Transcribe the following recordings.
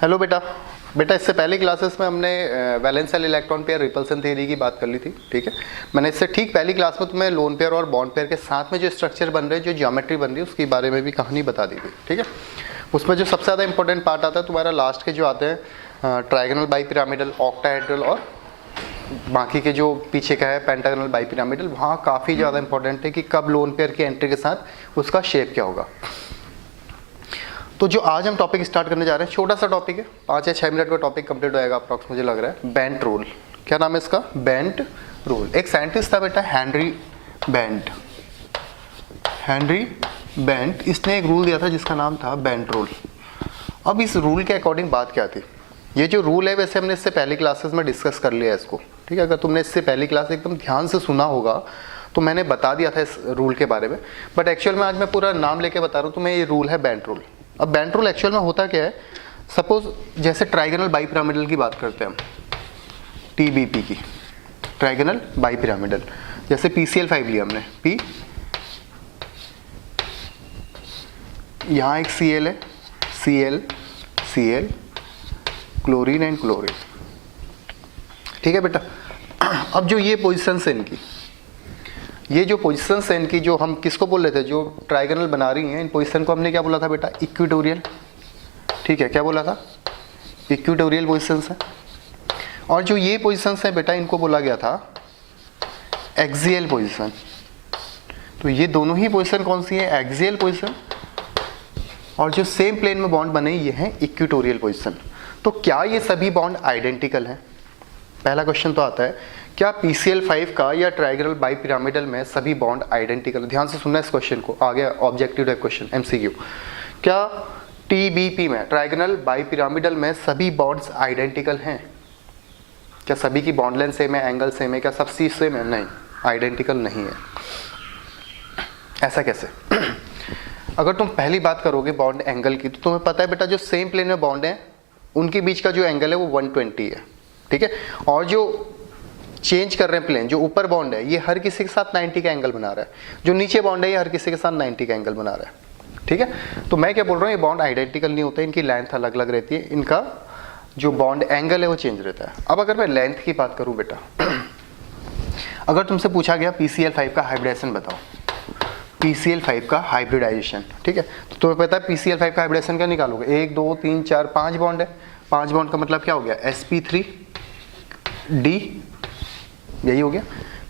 Hello बेटा इससे पहले क्लासेस में हमने वैलेंशियल इलेक्ट्रॉन पेयर रिपल्सन थ्योरी की बात कर ली थी। ठीक है, मैंने इससे ठीक पहली क्लास में तुम्हें लोन पेयर और बॉन्ड पेयर के साथ में जो स्ट्रक्चर बन रहे हैं, जो ज्योमेट्री बन रही है, उसके बारे में भी कहानी बता दी थी। ठीक है, उसमें जो सबसे ज़्यादा इंपॉर्टेंट पार्ट आता है तुम्हारा लास्ट के जो आते हैं ट्राइगोनल बाई पिरामिडल, ऑक्टाहेड्रल और बाकी के जो पीछे का है पेंटागोनल बाई पिरामिडल, वहाँ काफ़ी ज़्यादा इंपॉर्टेंट है कि कब लोन पेयर की एंट्री के साथ उसका शेप क्या होगा। तो जो आज हम टॉपिक स्टार्ट करने जा रहे हैं, छोटा सा टॉपिक है, 5 या 6 मिनट का टॉपिक कंप्लीट हो जाएगा अप्रॉक्स, मुझे लग रहा है। बेंट रूल, क्या नाम है इसका? Bent rule. एक साइंटिस्ट था बेटा हेनरी बेंट, इसने एक रूल दिया था जिसका नाम था बेंट रूल। अब इस रूल के अकॉर्डिंग बात क्या थी? ये जो रूल है वैसे हमने इससे पहली क्लासेस में डिस्कस कर लिया है इसको। ठीक है, अगर तुमने इससे पहली क्लास एकदम ध्यान से सुना होगा तो मैंने बता दिया था इस रूल के बारे में, बट एक्चुअल में आज मैं पूरा नाम लेके बता रहा हूँ तुम्हें। ये रूल है बेंट रूल। अब बेंट रूल एक्चुअल में होता क्या है? सपोज जैसे ट्राइगोनल बाई पिरामिडल की बात करते हैं हम, TBP की, ट्राइगोनल बाई पिरामिडल, जैसे PCl5 लिया हमने, P, यहाँ एक Cl है, Cl, क्लोरीन एंड क्लोरीन। ठीक है बेटा, अब जो ये पोजिशन है इनकी, ये जो पोजीशन है इनकी, जो हम किसको बोल रहे थे, जो ट्राइगोनल बना रही हैं, इन पोजीशन को हमने क्या बोला था बेटा? इक्वेटोरियल। ठीक है, क्या बोला था? इक्वेटोरियल पोजीशंस है। और जो ये पोजीशंस है बेटा, इनको बोला गया था एक्सियल पोजीशन। तो ये दोनों ही पोजीशन कौन सी है? Axial position. और जो सेम प्लेन में बॉन्ड बने ये हैं इक्वेटोरियल पोजीशन। तो क्या ये सभी बॉन्ड आइडेंटिकल हैं? पहला क्वेश्चन तो आता है, क्या PCl5 का या ट्राइगोनल बाई पिरामिडल में सभी बॉन्ड आइडेंटिकल? ध्यान से सुनना इस क्वेश्चन को, आ गया ऑब्जेक्टिव टाइप क्वेश्चन, MCQ। क्या TBP में, ट्राइगोनल बाई पिरामिडल में सभी बॉन्ड्स आइडेंटिकल हैं? क्या सभी की बॉन्ड लेंथ सेम है, एंगल सेम है, क्या सब चीज सेम है? नहीं, आइडेंटिकल नहीं है। ऐसा कैसे? अगर तुम पहली बात करोगे बॉन्ड एंगल की, तो तुम्हें पता है बेटा जो सेम प्लेन में बॉन्ड है उनके बीच का जो एंगल है वो 120 है। ठीक है, और जो चेंज कर रहे हैं प्लेन, जो ऊपर बॉन्ड है ये हर किसी के साथ 90 का एंगल बना रहा है, जो नीचे बॉन्ड है ये हर किसी के साथ 90 का एंगल बना रहा है। ठीक है, तो मैं क्या बोल रहा हूँ, ये बॉन्ड आइडेंटिकल नहीं होते, इनकी लेंथ अलग अलग रहती है, इनका जो बॉन्ड एंगल है वो चेंज रहता है। अब अगर मैं लेंथ की बात करूँ बेटा, अगर तुमसे पूछा गया PCl5 का हाइब्रिडाइजेशन बताओ, PCl5 का हाइब्रिडाइजेशन, ठीक है, तो तुम्हें पता है PCl5 का हाइब्रिडाइजेशन क्या निकालोगे? 1 2 3 4 5 बॉन्ड है, 5 बॉन्ड का मतलब क्या हो गया? sp3d, यही हो गया।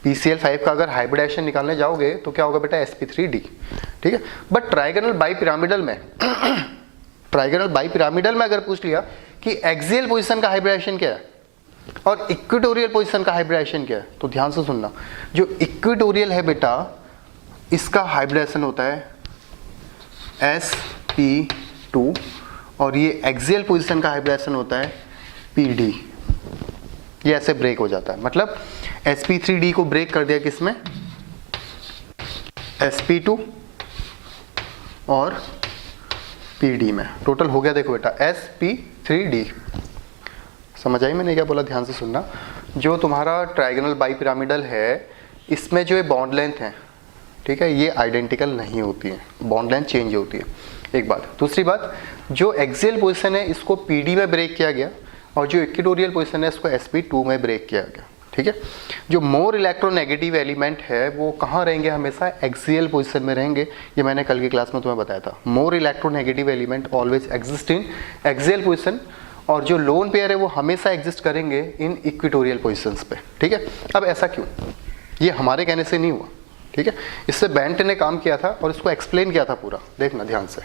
PCl5 का अगर हाइब्रिडाइजेशन निकालने जाओगे तो क्या होगा बेटा? sp3d। ठीक है, बट ट्राइगोनल बाई पिरामिडल में ट्राइगोनल बाई पिरामिडल में अगर पूछ लिया कि एक्सियल पोजीशन का हाइब्रिडाइजेशन क्या है और इक्वेटोरियल पोजीशन का हाइब्रिडाइजेशन क्या है, तो ध्यान से सुनना। जो इक्वेटोरियल है बेटा, इसका हाइब्रिडाइजेशन होता है sp2 और ये एक्सियल पोजीशन का हाइब्रिडाइजेशन होता है pd। ये ऐसे ब्रेक हो जाता है, मतलब sp3d को ब्रेक कर दिया किसमें? sp2 और pd में। टोटल हो गया, देखो बेटा, sp3d। समझ आई मैंने क्या बोला? ध्यान से सुनना। जो तुम्हारा ट्राइगोनल बाई पिरामिडल है, इसमें जो ये बॉन्ड लेंथ है, ठीक है, ये आइडेंटिकल नहीं होती है, बॉन्ड लेंथ चेंज होती है, एक बात। दूसरी बात, जो एक्सियल पोजीशन है इसको pd में ब्रेक किया गया और जो इक्वेटोरियल पोजीशन है इसको sp2 में ब्रेक किया गया। ठीक है, जो मोर इलेक्ट्रोनेगेटिव एलिमेंट है वो कहाँ रहेंगे? हमेशा एक्सियल पोजीशन में रहेंगे। ये मैंने कल की क्लास में तुम्हें बताया था। मोर electronegative element always exist in axial position, और जो लोन पेयर है वो हमेशा एग्जिस्ट करेंगे इन इक्वेटोरियल पोजीशंस पे। ठीक है, अब ऐसा क्यों? ये हमारे कहने से नहीं हुआ। ठीक है, इससे बेंट ने काम किया था और इसको एक्सप्लेन किया था पूरा, देखना ध्यान से।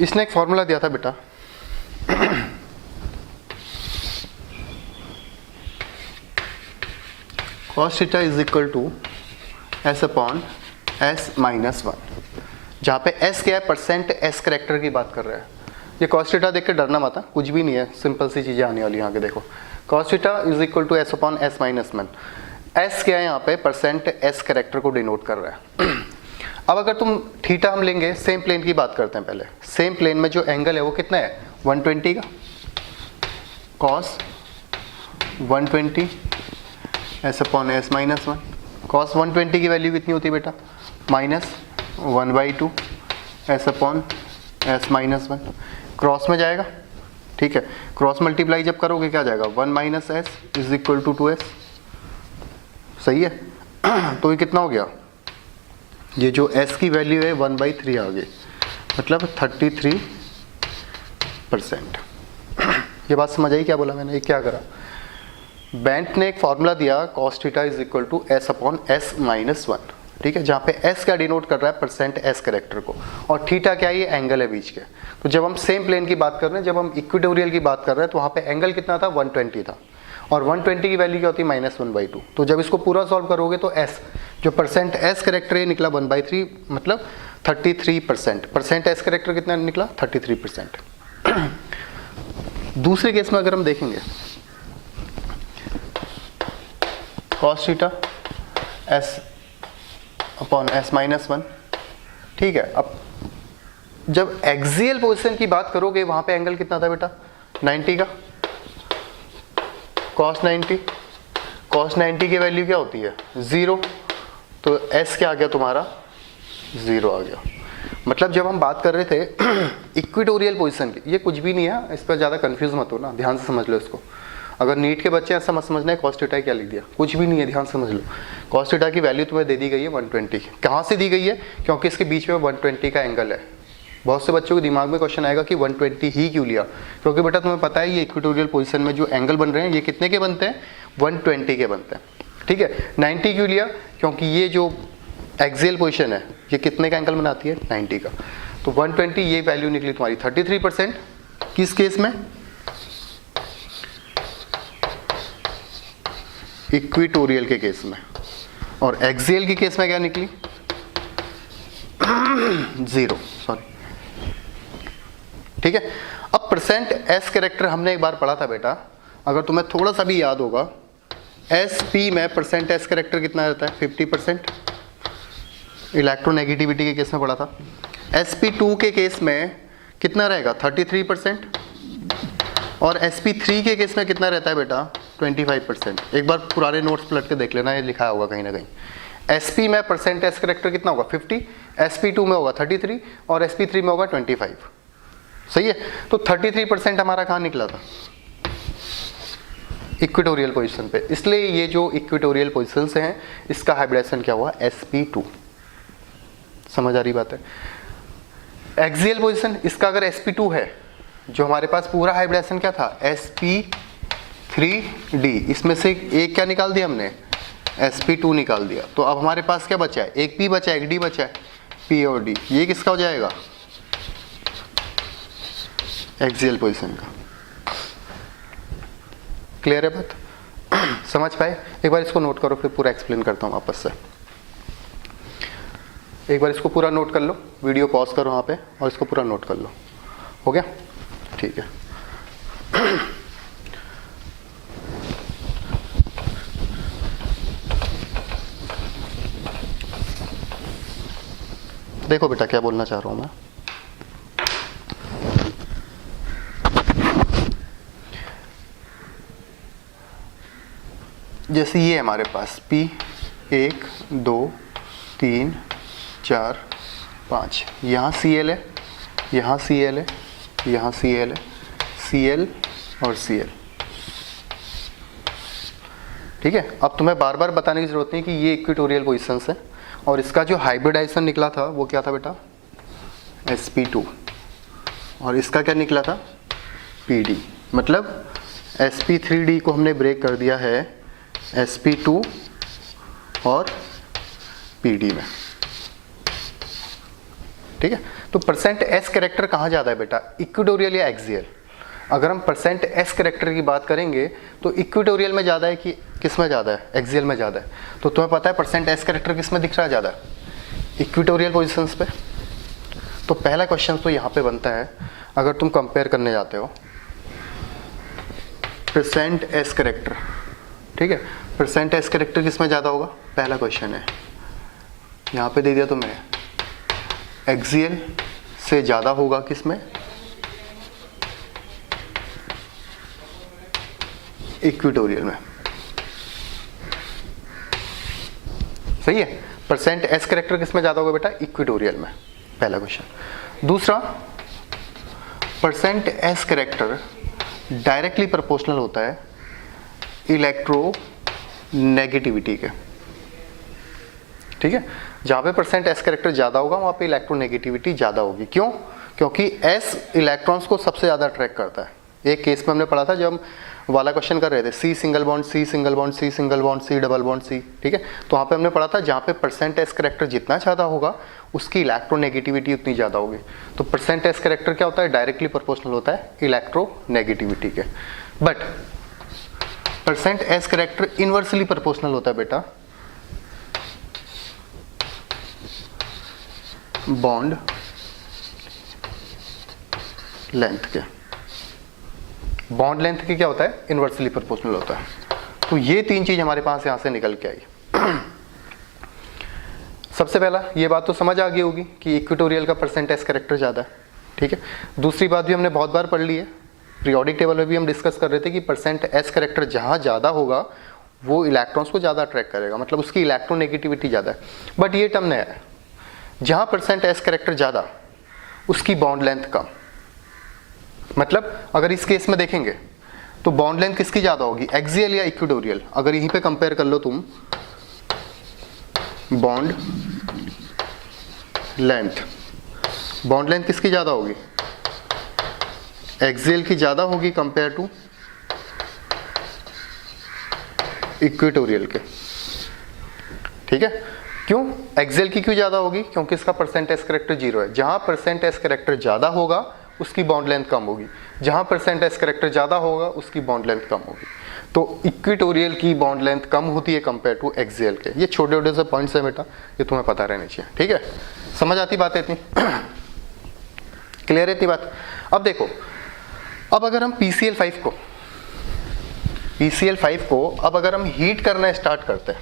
इसने एक फॉर्मूला दिया था बेटा, cos theta is equal to s upon s minus 1, जहाँ पे s क्या है? परसेंट s करेक्टर की बात कर रहा है। ये cos थीटा देख के डरना मत, कुछ भी नहीं है, सिंपल सी चीजें आने वाली यहाँ के। देखो, cos theta is equal to s upon s minus 1। s क्या है यहाँ पे? परसेंट s करेक्टर को डिनोट कर रहा है। अब अगर तुम थीटा हम लेंगे, सेम प्लेन की बात करते हैं पहले। सेम प्लेन में जो एंगल है वो कितना है? 120 का। cos 120 s upon s minus 1। cos 120 की वैल्यू कितनी होती है बेटा? -1/2 S upon S minus one, cross में जाएगा, ठीक है, क्रॉस मल्टीप्लाई जब करोगे क्या जाएगा, 1 minus S is equal to 2s, सही है। तो ये कितना हो गया, ये जो s की वैल्यू है 1/3 आ गई, मतलब 33%। ये बात समझ आई क्या बोला मैंने, ये क्या करा, बेंट ने एक फॉर्मूला दिया cos theta is equal to S upon S minus one, ठीक है, जहाँ पे s क्या डिनोट कर रहा है, परसेंट s कैरेक्टर को, और थीटा क्या है, ये एंगल है बीच के। तो जब हम सेम प्लेन की बात कर रहे हैं, जब हम इक्वेटोरियल की बात कर रहे हैं, तो वहाँ पे एंगल कितना था, 120 था, और 120 की वैल्यू क्या होती है, -1/2। तो जब इसको पूरा सॉल्व करोगे तो s जो परसेंट s कैरेक्टर है निकला 1/3, मतलब 33%। परसेंट s कैरेक्टर कितना निकला, 33%। दूसरे केस में अगर हम देखेंगे, cos theta s upon S minus one, ठीक है। अब जब एक्सियल पोजीशन की बात करोगे, वहां पे एंगल कितना था बेटा, 90 का, cos 90 की वैल्यू क्या होती है, 0, तो s क्या आ गया तुम्हारा, 0 आ गया। मतलब जब हम बात कर रहे थे इक्वेटोरियल पोजीशन की, ये कुछ भी नहीं है, इस पर ज़्यादा कंफ्यूज मत हो ना, ध्यान से समझ लो इसको। अगर नीट के बच्चे ऐसा मत समझना है cos थीटा क्या लिख दिया, कुछ भी नहीं है, ध्यान समझ लो। cos थीटा की वैल्यू तुम्हें दे दी गई है 120, कहाँ से दी गई है, क्योंकि इसके बीच में 120 का एंगल है। बहुत से बच्चों के दिमाग में क्वेश्चन आएगा कि 120 ही क्यों लिया, क्योंकि बेटा तुम्हें पता है ये इक्वेटोरियल पोजीशन में जो एंगल बन रहे हैं ये कितने के बनते हैं, 120 के बनते हैं, ठीक है। 90 क्यों लिया, क्योंकि ये जो एक्सियल पोजीशन है ये कितने का एंगल बनाती है, 90 का। तो 120 ये वैल्यू निकली तुम्हारी 33%, किस केस में, इक्वेटोरियल के केस में, और एक्सियल के केस में क्या निकली 0, सॉरी, ठीक है। अब परसेंट एस कैरेक्टर हमने एक बार पढ़ा था बेटा, अगर तुम्हें थोड़ा सा भी याद होगा, एस पी में परसेंट एस कैरेक्टर कितना रहता है, 50%, इलेक्ट्रोनेगेटिविटी के केस में पढ़ा था। sp2 के केस में कितना रहेगा, 33%, और sp3 के केस में कितना रहता है बेटा, 25%। एक बार पुराने नोट्स पलट के देख लेना, ये लिखा होगा कहीं ना कहीं। sp में परसेंट एस कैरेक्टर कितना होगा, 50, sp2 में होगा 33, और sp3 में होगा 25, सही है। तो 33% हमारा कहाँ निकला था, इक्वेटोरियल पोजीशन पे। इसलिए ये जो इक्वेटोरियल पोजीशन से हैं, इसका हाइब्रिडेशन क्या हुआ, sp2। समझ आ रही बात है। एक्सियल पोजीशन, इसका अगर sp2 है, जो हमारे पास पूरा हाइब्रिडेशन क्या था, sp3d, इसमें से एक क्या निकाल दिया हमने, sp2 निकाल दिया। तो अब हमारे पास क्या बचा है, एक p बचा है, एक d बचा है, p और d, ये किसका हो जाएगा, एक्सियल पोजीशन का। क्लियर है बात, समझ पाए। एक बार इसको नोट करो, फिर पूरा एक्सप्लेन करता हूँ वापस से। एक बार इसको पूरा नोट कर लो, वीडियो पॉज करो वहाँ पे और इसको पूरा नोट कर लो, हो गया, ठीक है। देखो बेटा क्या बोलना चाह रहा हूँ मैं, जैसे ये हमारे पास P 1 2 3 4 5, यहाँ Cl है, यहाँ Cl है, यहाँ Cl है, Cl और Cl, ठीक है। अब तुम्हें बार बार बताने की जरूरत नहीं कि ये इक्वेटोरियल पोजीशंस है, और इसका जो हाइब्रिडाइजेशन निकला था वो क्या था बेटा, sp2, और इसका क्या निकला था, pd। मतलब sp3d को हमने ब्रेक कर दिया है sp2 और pd में, ठीक है। तो परसेंट एस कैरेक्टर कहाँ ज़्यादा है बेटा, इक्वेटोरियल या एक्सियल। अगर हम परसेंट एस कैरेक्टर की बात करेंगे तो इक्वेटोरियल में ज़्यादा है कि किस में ज़्यादा है, एक्सियल में ज़्यादा है। तो तुम्हें पता है परसेंट एस कैरेक्टर किस में दिख रहा है ज़्यादा, इक्वेटोरियल पोजीशंस पे। तो पहला क्वेश्चन तो यहाँ पे बनता है, अगर तुम कंपेयर करने जाते हो परसेंट एस कैरेक्टर, ठीक है, परसेंट एस कैरेक्टर किस में ज़्यादा होगा, पहला क्वेश्चन है। यहाँ पे दे दिया तुम्हें, एक्सियल से ज़्यादा होगा किसमें, इक्वेटोरियल में, सही है। परसेंट एस कैरेक्टर किस में ज़्यादा होगा बेटा, इक्वेटोरियल में। पहला क्वेश्चन। दूसरा, percent S character directly proportional होता है इलेक्ट्रो नेगेटिविटी के। ठीक है, जहाँ पे परसेंट एस कैरेक्टर ज़्यादा होगा वहाँ पे इलेक्ट्रोनेगेटिविटी ज़्यादा होगी। क्यों? क्योंकि एस इलेक्ट्रॉन्स को सबसे ज़्यादा अट्रैक्ट करता है। एक केस में हमने पढ़ा था जब हम वाला क्वेश्चन कर रहे थे, C single bond C single bond C single bond C double bond C. ठीक है, तो वहाँ पे हमने पढ़ा था जहाँ पे परसेंट एस कैरेक्टर जितना ज़्यादा होगा उसकी इलेक्ट्रोनेगेटिविटी उतनी ज़्यादा होगी। तो परसेंट एस कैरेक्टर क्या होता है? डायरेक्टली प्रोपोर्शनल होता है इलेक्ट्रोनेगेटिविटी के। But percent S character inversely proportional होता है बेटा बॉन्ड लेंथ के। बॉन्ड लेंथ के क्या होता है? इनवर्सली प्रोपोर्शनल होता है। तो ये तीन चीज हमारे पास यहां से निकल के आई। सबसे पहला ये बात तो समझ आ गई होगी कि इक्वेटोरियल का परसेंट एस कैरेक्टर ज्यादा है। ठीक है, दूसरी बात भी हमने बहुत बार पढ़ ली है, पीरियोडिक टेबल में भी हम डिस्कस कर रहे थे कि परसेंट एस कैरेक्टर जहां ज्यादा होगा वो इलेक्ट्रॉन्स को ज्यादा अट्रैक्ट करेगा, मतलब उसकी इलेक्ट्रोनेगेटिविटी ज्यादा है। बट ये टर्म नया है, जहां परसेंट एस कैरेक्टर ज्यादा उसकी बॉन्ड लेंथ कम। मतलब अगर इस केस में देखेंगे तो बॉन्ड लेंथ किसकी ज्यादा होगी, एक्सियल या इक्वेटोरियल? अगर यहीं पे कंपेयर कर लो तुम बॉन्ड लेंथ किसकी ज्यादा होगी? एक्सियल की ज्यादा होगी कंपेयर टू इक्वेटोरियल के। ठीक है, क्यों? एक्सियल की क्यों ज्यादा होगी? क्योंकि इसका परसेंट एस कैरेक्टर 0 है। जहां परसेंट एस कैरेक्टर ज्यादा होगा उसकी बॉन्ड लेंथ कम होगी, जहां परसेंट एस कैरेक्टर ज्यादा होगा उसकी बॉन्ड लेंथ कम होगी। तो इक्वेटोरियल की बॉन्ड लेंथ कम होती है कंपेयर टू एक्सियल के। ये छोटे छोटे से पॉइंट्स है बेटा, ये तुम्हें पता रहनी चाहिए। ठीक है, समझ आती बात है इतनी? क्लियर है इतनी बात? अब देखो, अब अगर हम PCl5 को अब अगर हम हीट करना स्टार्ट करते हैं,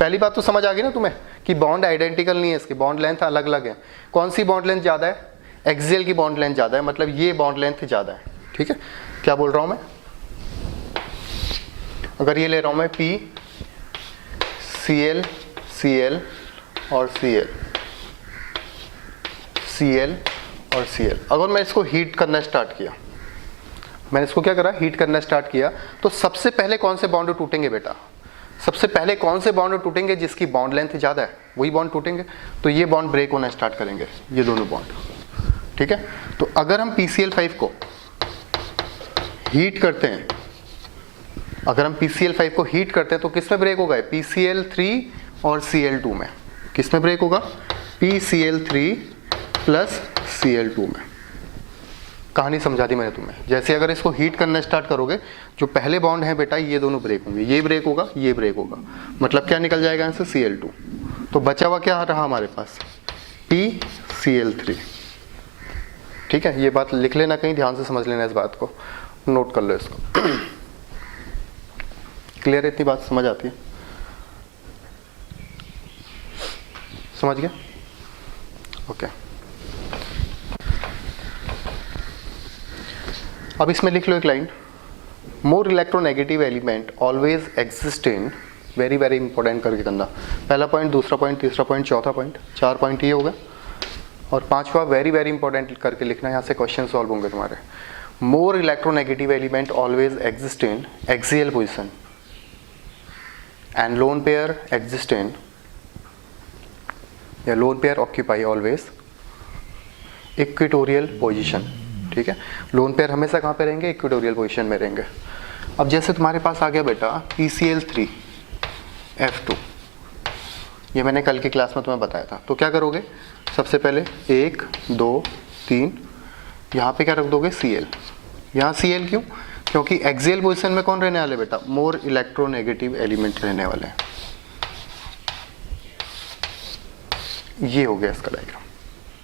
पहली बात तो समझ आ गई ना तुम्हें कि बॉन्ड आइडेंटिकल नहीं है, इसकी बॉन्ड लेंथ अलग अलग है। कौन सी बॉन्ड लेंथ ज्यादा है? एक्सियल की बॉन्ड लेंथ ज्यादा है, मतलब ये बॉन्ड लेंथ ज्यादा है। ठीक है, क्या बोल रहा हूं मैं? अगर ये ले रहा हूं मैं P Cl Cl और Cl Cl और Cl, अगर मैं इसको हीट करना स्टार्ट किया, मैंने इसको क्या करा? हीट करना स्टार्ट किया, तो सबसे पहले कौन से बॉन्ड टूटेंगे बेटा? सबसे पहले कौन से बॉन्ड टूटेंगे? जिसकी बॉन्ड लेंथ ज्यादा है वही बॉन्ड टूटेंगे। तो ये बॉन्ड ब्रेक होना स्टार्ट करेंगे, ये दोनों बॉन्ड। ठीक है, तो अगर हम PCl5 को हीट करते हैं, अगर हम PCl5 को हीट करते हैं तो किस में ब्रेक होगा? PCl3 और Cl2 में। किस में ब्रेक होगा? PCl3 प्लस Cl2 में। कहानी समझा दी मैंने तुम्हें। जैसे अगर इसको हीट करना स्टार्ट करोगे, जो पहले बॉन्ड है बेटा ये दोनों ब्रेक होंगे, ये ब्रेक होगा, ये ब्रेक होगा, मतलब क्या निकल जाएगा आंसर? Cl2। तो बचा हुआ क्या रहा हमारे पास? PCl3। ठीक है, ये बात लिख लेना, कहीं ध्यान से समझ लेना, इस बात को नोट कर लो इसको। क्लियर है इतनी बात? समझ आती है? समझ गया? ओके। अब इसमें लिख लो एक लाइन, मोर इलेक्ट्रोनेगेटिव एलिमेंट ऑलवेज एग्जिस्ट इन, वेरी वेरी इंपॉर्टेंट करके करना। पहला पॉइंट, दूसरा पॉइंट, तीसरा पॉइंट, चौथा पॉइंट, 4 पॉइंट ये होगा। और पांचवा वेरी वेरी इंपॉर्टेंट करके लिखना, यहाँ से क्वेश्चन सॉल्व होंगे तुम्हारे। More electronegative element always exist in axial position and lone pair exist in, या lone pair occupy always equatorial position. ठीक है, लोन पेयर हमेशा कहाँ पे रहेंगे? इक्वेटोरियल पोजिशन में रहेंगे। अब जैसे तुम्हारे पास आ गया बेटा PCl3F2, ये मैंने कल की क्लास में तुम्हें बताया था। तो क्या करोगे? सबसे पहले 1 2 3, यहाँ पे क्या रख दोगे? Cl। यहाँ Cl क्यों? क्योंकि एक्सियल पोजिशन में कौन रहने वाले बेटा? मोर इलेक्ट्रोनेगेटिव एलिमेंट रहने वाले हैं। ये हो गया इसका डायग्राम।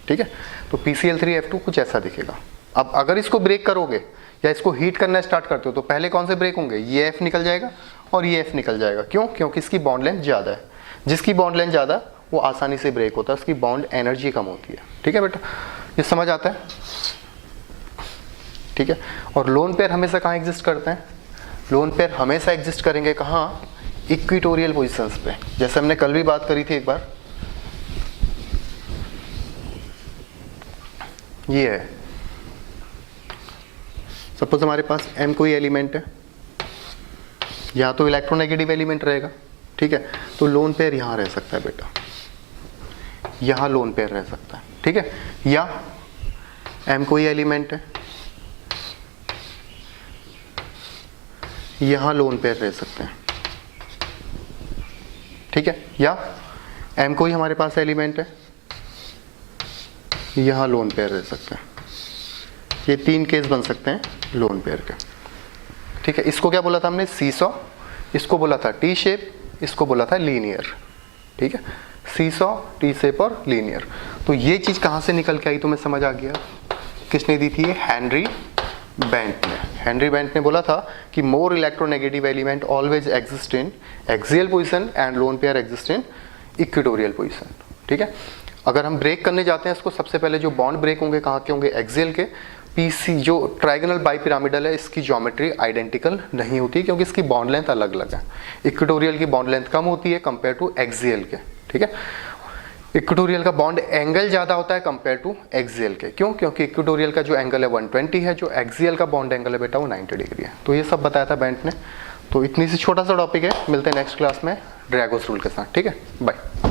ठीक है, तो PCl3F2 कुछ ऐसा दिखेगा। अब अगर इसको ब्रेक करोगे या इसको हीट करना स्टार्ट करते हो तो पहले कौन से ब्रेक होंगे? ये F निकल जाएगा और ये F निकल जाएगा। क्यों? क्योंकि इसकी बॉन्ड लेंथ ज़्यादा है। जिसकी बॉन्ड लेंथ ज़्यादा वो आसानी से ब्रेक होता है, उसकी बॉन्ड एनर्जी कम होती है। ठीक है बेटा, ये समझ आता है? ठीक है, और लोन पेयर हमेशा कहाँ एग्जिस्ट करते हैं? लोन पेयर हमेशा एग्जिस्ट करेंगे कहाँ? इक्वेटोरियल पोजिशंस पे। जैसे हमने कल भी बात करी थी एक बार, ये है, सपोज हमारे पास m कोई एलिमेंट है, या तो इलेक्ट्रोनेगेटिव एलिमेंट रहेगा, ठीक है, तो लोन पेयर यहाँ रह सकता है बेटा, यहाँ लोन पेयर रह सकता है, ठीक है, या m कोई एलिमेंट है, यहाँ लोन पेयर रह सकते हैं, ठीक है, या m कोई हमारे पास एलिमेंट है, यहाँ लोन पेयर रह सकते हैं। ये 3 केस बन सकते हैं लोन पेयर के, ठीक है। इसको क्या बोला था हमने, सीसॉ, इसको बोला था टी शेप, इसको बोला था लीनियर, ठीक है, सीसॉ, टी शेप और लीनियर। तो ये चीज़ कहाँ से निकल के आई तुम्हें समझ आ गया, किसने दी थी ये, हेनरी बेंट ने। हेनरी बेंट ने बोला था कि मोर electronegative element always exist in axial position and lone pair exist in equatorial position, ठीक है। अगर हम ब्रेक करने जाते हैं इसको, सबसे पहले जो बॉन्ड ब्रेक होंगे कहाँ के होंगे, एक्सियल के। पीसी जो ट्राइगोनल बाइपिरामिडल है, इसकी ज्योमेट्री आइडेंटिकल नहीं होती क्योंकि इसकी बॉन्ड लेंथ अलग अलग है। इक्वेटोरियल की बॉन्ड लेंथ कम होती है कंपेयर टू एक्सियल के, ठीक है। इक्वेटोरियल का बॉन्ड एंगल ज़्यादा होता है कंपेयर टू एक्सियल के, क्यों, क्योंकि इक्वेटोरियल का जो एंगल है 120 है, जो एक्सियल का बॉन्ड एंगल है बेटा वो 90 डिग्री है। तो ये सब बताया था बेंट ने। तो इतनी सी छोटा सा टॉपिक है, मिलते हैं नेक्स्ट क्लास में ड्रैगोस रूल के साथ, ठीक है, बाय।